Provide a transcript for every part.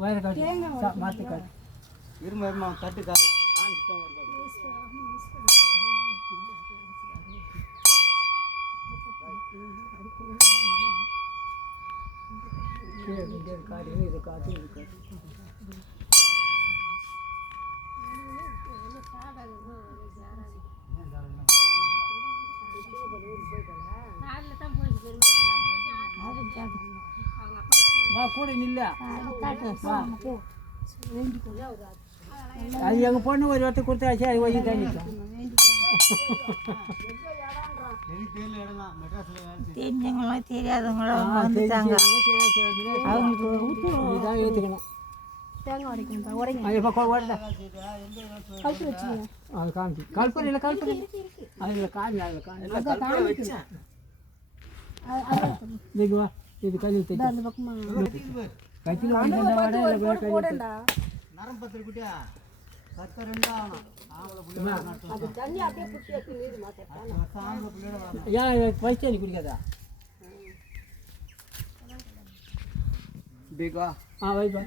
வயரை காட்டு மாற்றி காட்டு இருமா தட்டு காட்டு காடு இது காட்டு இது காட்டு வா கூட நில்ல அது எங்கள் பொண்ணு ஒரு வார்த்தை கொடுத்தாச்சு அது கொஞ்சம் தண்ணிக்கும் தெரிஞ்சவங்களும் தெரியாதவங்களும் வந்துட்டாங்க. அவங்களுக்கு இதான் ஏற்றுக்கணும். தேங்காய் உடைக்கணும் உடைங்க இப்போ ஓடுதா கழுத்து வச்சுக்கோங்க. அது காமிச்சு கல்பனை இல்லை கல்பனை அதில் காமி அதில் காமி இது வா இது கையில் தைச்சு அந்த பக்கமா கட்சியில் போடண்டா நரம் பத்திர குட்டியா 10 ஆகணும் அது தண்ணி அப்படியே புடிச்சு எடுத்து நீர் மாத்தேன் ஏன் ஃபர்ஸ்ட் நீ குடிக்காதா பிகா வைப்பா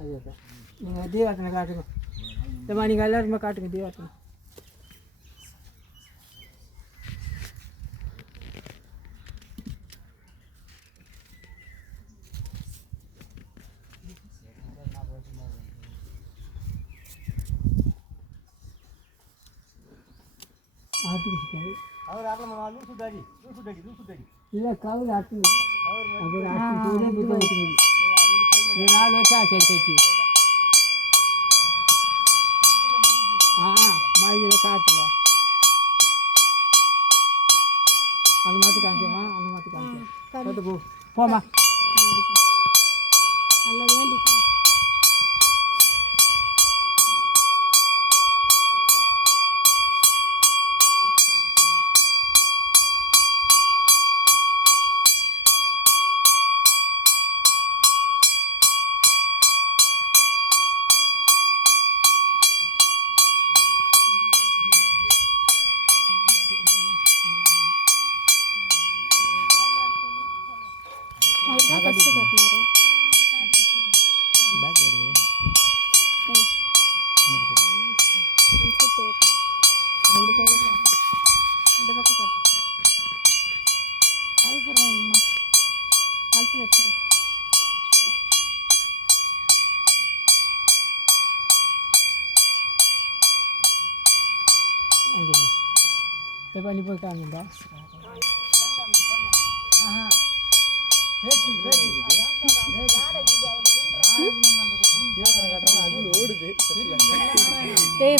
அதே சார் நீங்கள் தீவாத்தனை காட்டுங்க இந்த நீங்கள் எல்லாருமே காட்டுங்க தீவாத்தனை அவர் ஆகலாம் லூசு தாடி இல்லை கவுல் ஆட்டு அவர் ஆட்டு 4 வருஷம் ஆச்சு கட்சி மழையில் காட்டல அது மாற்றி காமிச்சோமா அந்த மாற்றி காமிச்சோம் போமா நல்லா வேண்டிக்கணும். ஃபஸ்ட்டு கட்டினாரு பேக் எடுக்குது ரெண்டு பக்கம் கட்டு அதுக்கப்புறம் இல்லைம்மா கழுத்தில் வச்சுக்க இப்போ நீ போய் காணுண்டா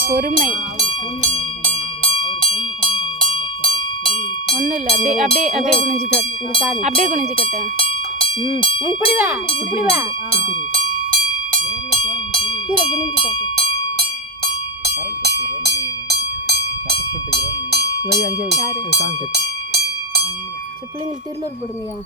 பொறுமை ஒன்றும் இல்லை அப்படியே குனிஞ்சு கட்டு அப்படியே குனிஞ்சு கட்டு இப்படி வா கீழே குனிஞ்சு காட்டு அங்கே காமிச்சு பிள்ளைங்களுக்கு திருநூறு போடுங்கய்யா